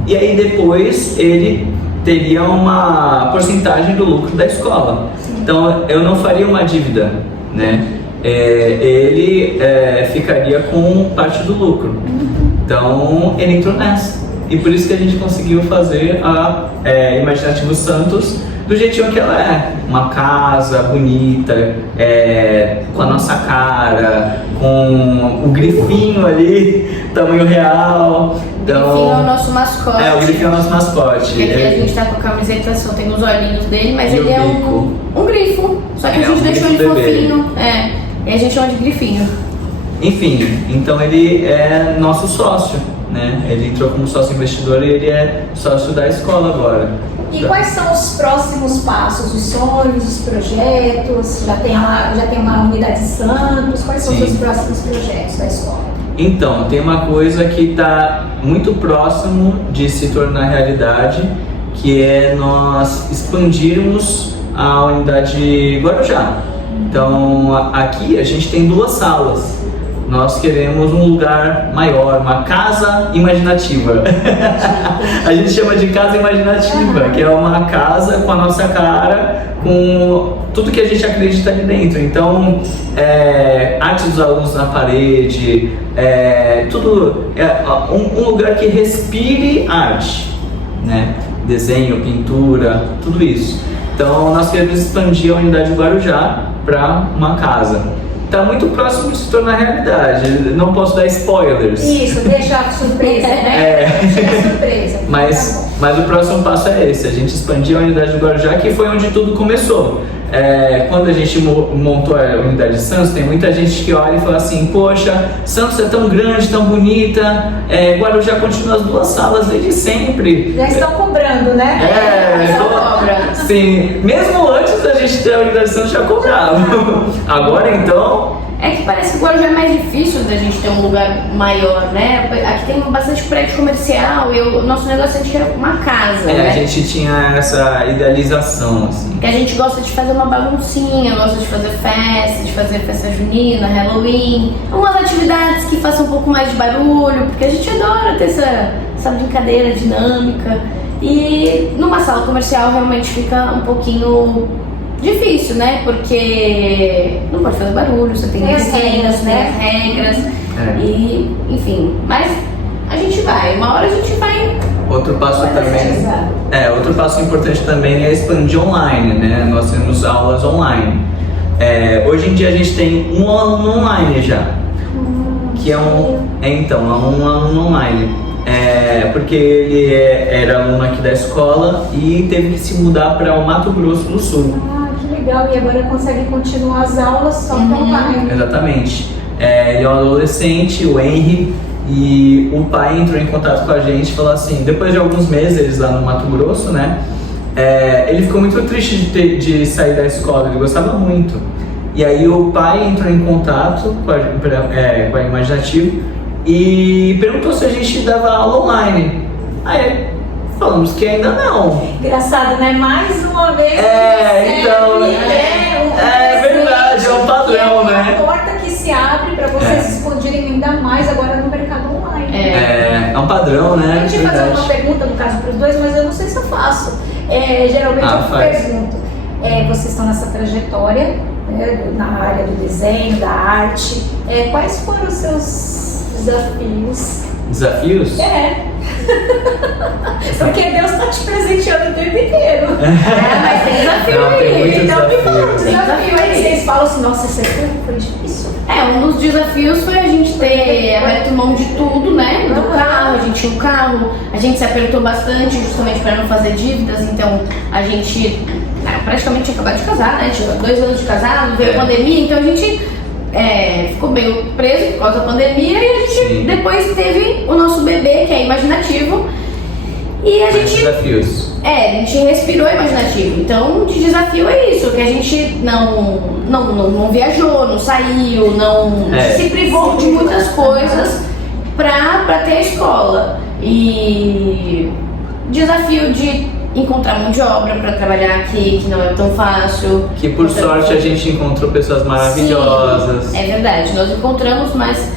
e aí depois ele teria uma porcentagem do lucro da escola. Então eu não faria uma dívida, né? Ele ficaria com parte do lucro. Então ele entrou nessa. E por isso que a gente conseguiu fazer a Imaginativo Santos do jeitinho que ela é. Uma casa bonita, com a nossa cara, com o grifinho ali, tamanho real. Então, o grifinho é o nosso mascote. O grifinho é o nosso mascote. E aqui a gente tá com a camiseta, só tem os olhinhos dele, mas e ele é um grifo. Só que a gente deixou ele fofinho. E a gente chama de grifinho. Enfim, então ele é nosso sócio, né? Ele entrou como sócio investidor e ele é sócio da escola agora. E quais são os próximos passos, os sonhos, os projetos? Já tem uma unidade de Santos, quais são os próximos projetos da escola? Então, tem uma coisa que está muito próximo de se tornar realidade, que é nós expandirmos a unidade Guarujá. Então aqui a gente tem 2 salas. Nós queremos um lugar maior, uma casa imaginativa. A gente chama de casa imaginativa, que é uma casa com a nossa cara, com tudo que a gente acredita ali dentro. Então, arte dos alunos na parede, tudo, um lugar que respire arte, né? Desenho, pintura, tudo isso. Então, nós queremos expandir a unidade Guarujá para uma casa. Está muito próximo de se tornar realidade. Não posso dar spoilers. Isso, deixa a surpresa, né? Deixa a surpresa. Mas o próximo passo é esse, a gente expandir a unidade do Guarujá, que foi onde tudo começou. Quando a gente montou a unidade de Santos, tem muita gente que olha e fala assim: poxa, Santos é tão grande, tão bonita, Guarujá continua as 2 salas desde sempre. Já estão cobrando, né? Sim, mesmo antes da gente ter a unidade de Santos já cobrava. Agora então... É que parece que o Guarujá é mais difícil da gente ter um lugar maior, né? Aqui tem bastante prédio comercial e o nosso negócio a gente quer uma casa, né? A gente tinha essa idealização, assim. Que a gente gosta de fazer uma baguncinha, gosta de fazer festa junina, Halloween, algumas atividades que façam um pouco mais de barulho, porque a gente adora ter essa brincadeira dinâmica. E numa sala comercial realmente fica um pouquinho difícil, né? Porque não pode fazer barulho, você tem as regras, né? As regras. E, enfim, mas a gente vai, uma hora a gente vai. Outro passo outro passo importante também é expandir online, né? Nós temos aulas online. Hoje em dia a gente tem um aluno online já, que é um aluno online. Porque ele era aluno aqui da escola e teve que se mudar para o Mato Grosso do Sul. Que legal, e agora consegue continuar as aulas só pelo online. Exatamente. Ele é um adolescente, o Henry, e o pai entrou em contato com a gente e falou assim, depois de alguns meses eles lá no Mato Grosso, né? Ele ficou muito triste de sair da escola, ele gostava muito. E aí o pai entrou em contato com a Imaginativo e perguntou se a gente dava aula online. Aí falamos que ainda não. Engraçado, né? Mais uma vez. Verdade, é um padrão, né? Uma porta que se abre para vocês expandirem ainda mais agora no mercado online. É um padrão, né? Eu tinha que fazer uma pergunta, no caso, para os dois, mas eu não sei se eu faço. Geralmente eu pergunto. Vocês estão nessa trajetória, né, na área do desenho, da arte. Quais foram os seus desafios? Desafios? Porque Deus está te presenteando o tempo inteiro. Mas tem desafio aí. Então me fala um desafio aí. Vocês falam assim, nossa, isso foi difícil. Um dos desafios foi a gente ter aberto mão de tudo, né? Do carro, a gente tinha um carro, a gente se apertou bastante justamente para não fazer dívidas, então a gente praticamente tinha acabado de casar, né? Tinha 2 anos de casado, veio a pandemia, então a gente ficou meio preso por causa da pandemia e a gente depois teve o nosso bebê, que é Imaginativo, e a gente... Desafios. A gente respirou Imaginativo, então de desafio é isso, que a gente não viajou, não saiu, se privou de muitas coisas pra ter a escola. E desafio de encontrar mão de obra para trabalhar aqui, que não é tão fácil. Que por sorte a gente encontrou pessoas maravilhosas. Sim, é verdade, nós encontramos, mas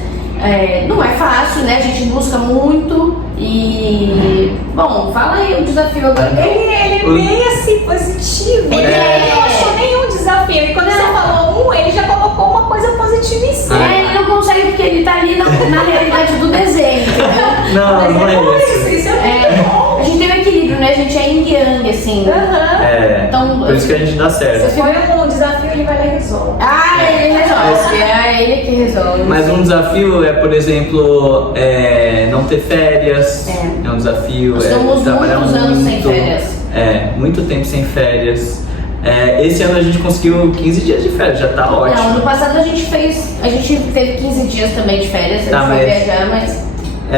não é fácil, né? A gente busca muito e... Bom, fala aí o desafio agora. Ele é bem assim, positivo. Ele não achou nenhum desafio. E quando você falou ele já colocou uma coisa positiva em si. Ele não consegue porque ele tá ali na realidade do desenho, entendeu? Não é isso. Isso é muito bom. A gente tem um equilíbrio, né? A gente é yin yang, assim. Então, por isso que a gente dá certo. Se for um desafio, ele vai lá e resolve. Ele resolve. É ele que resolve. Mas um desafio por exemplo, não ter férias. É um desafio. Nós estamos muitos anos sem férias. Muito tempo sem férias. Esse ano a gente conseguiu 15 dias de férias, já tá ótimo. Não, no passado a gente teve 15 dias também de férias, a gente foi viajar, mas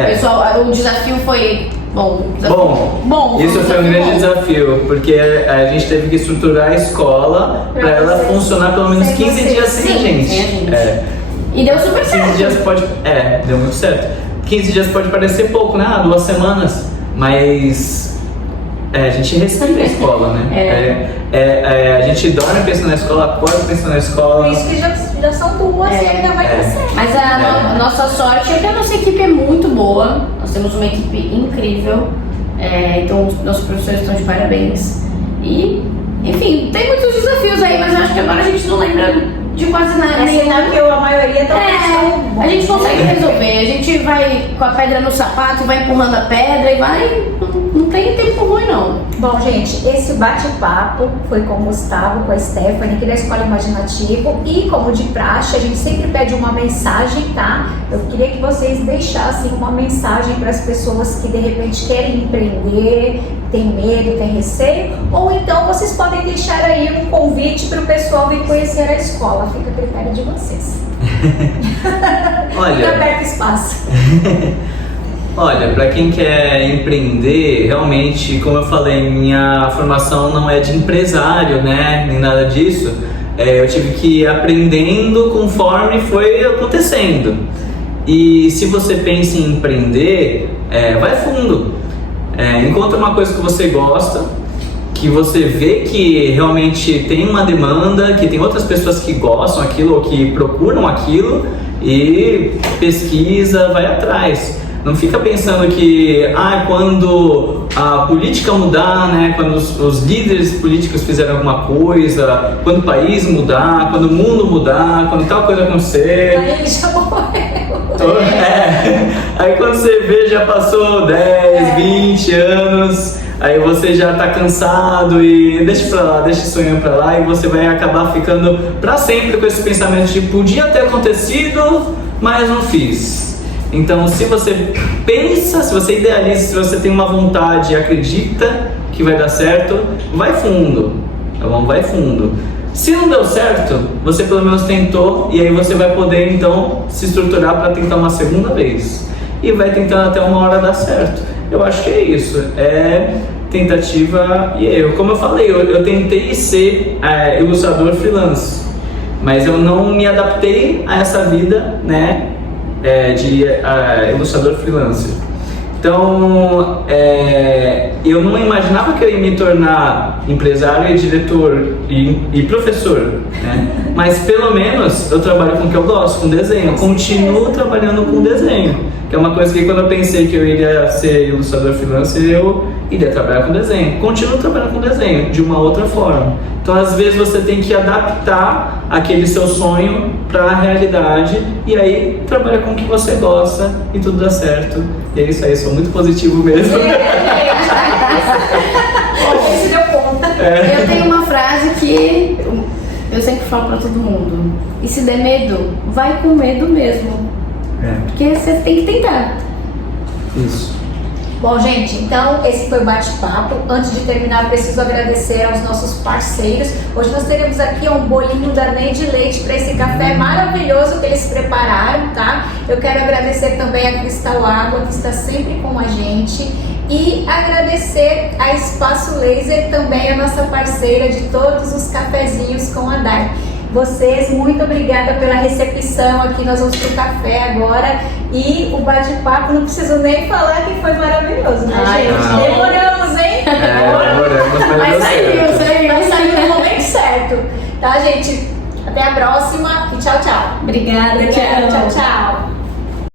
pessoal, o desafio foi bom. Isso foi um grande desafio, porque a gente teve que estruturar a escola para ela funcionar pelo menos 15 dias sem a gente. E deu super certo. 15 dias pode... deu muito certo. 15 dias pode parecer pouco, né? 2 semanas. Mas a gente respira a escola, né? A gente dorme pensando na escola, acorda pensando na escola. Por isso que já são 2 e ainda vai crescer. Mas a nossa sorte é que a nossa equipe é muito boa. Nós temos uma equipe incrível. Então, os nossos professores estão de parabéns. E, enfim, tem muitos desafios aí, mas eu acho que agora a gente não lembra de quase nada. Porque a maioria tá a gente consegue resolver. A gente vai com a pedra no sapato, vai empurrando a pedra e vai. Não tem tempo ruim, não. Bom, gente, esse bate-papo foi com o Gustavo, com a Stephanie, aqui da Escola Imaginativo. E como de praxe, a gente sempre pede uma mensagem, tá? Eu queria que vocês deixassem uma mensagem para as pessoas que de repente querem empreender, tem medo, tem receio. Ou então vocês podem deixar aí um convite para o pessoal vir conhecer a escola. Fica a critério de vocês. Olha, fica aberto espaço. Olha, para quem quer empreender, realmente, como eu falei, minha formação não é de empresário, né, nem nada disso. Eu tive que ir aprendendo conforme foi acontecendo. E se você pensa em empreender, vai fundo. Encontra uma coisa que você gosta, que você vê que realmente tem uma demanda, que tem outras pessoas que gostam daquilo ou que procuram aquilo, e pesquisa, vai atrás. Não fica pensando que quando a política mudar, né, quando os líderes políticos fizerem alguma coisa, quando o país mudar, quando o mundo mudar, quando tal coisa acontecer... Aí ele já morreu. Aí quando você vê, já passou 10, 20 anos, aí você já tá cansado e deixa pra lá, deixa esse sonho pra lá, e você vai acabar ficando pra sempre com esse pensamento de podia ter acontecido, mas não fiz. Então, se você pensa, se você idealiza, se você tem uma vontade e acredita que vai dar certo, vai fundo, tá bom? Vai fundo. Se não deu certo, você pelo menos tentou, e aí você vai poder então se estruturar para tentar uma segunda vez. E vai tentando até uma hora dar certo. Eu acho que é isso, tentativa e erro. Como eu falei, eu tentei ser ilustrador freelance, mas eu não me adaptei a essa vida, né? De ilustrador freelancer. Então, eu não imaginava que eu ia me tornar empresário e diretor e professor, né? Mas pelo menos eu trabalho com o que eu gosto, com desenho. Eu continuo trabalhando com desenho, que é uma coisa que quando eu pensei que eu iria ser ilustrador freelancer, eu iria trabalhar com desenho. Continuo trabalhando com desenho, de uma outra forma. Então, às vezes, você tem que adaptar aquele seu sonho para a realidade, e aí trabalha com o que você gosta e tudo dá certo. E é isso aí, sou muito positivo mesmo. Esse deu conta. Eu tenho uma frase que eu sempre falo para todo mundo: e se der medo, vai com medo mesmo. Porque você tem que tentar. Isso. Bom, gente, então esse foi o bate-papo. Antes de terminar, preciso agradecer aos nossos parceiros. Hoje nós teremos aqui um bolinho da Neide Leite para esse café maravilhoso que eles prepararam, tá? Eu quero agradecer também a Cristal Água, que está sempre com a gente. E agradecer a Espaço Laser, também a nossa parceira de todos os cafezinhos com a Dai. Vocês, muito obrigada pela recepção aqui. Nós vamos pro café agora. E o bate-papo, não preciso nem falar que foi maravilhoso, né, gente? Demoramos, hein? Demoramos, mas saiu no momento certo. Tá, gente? Até a próxima e tchau, tchau. Obrigada, tchau, tchau.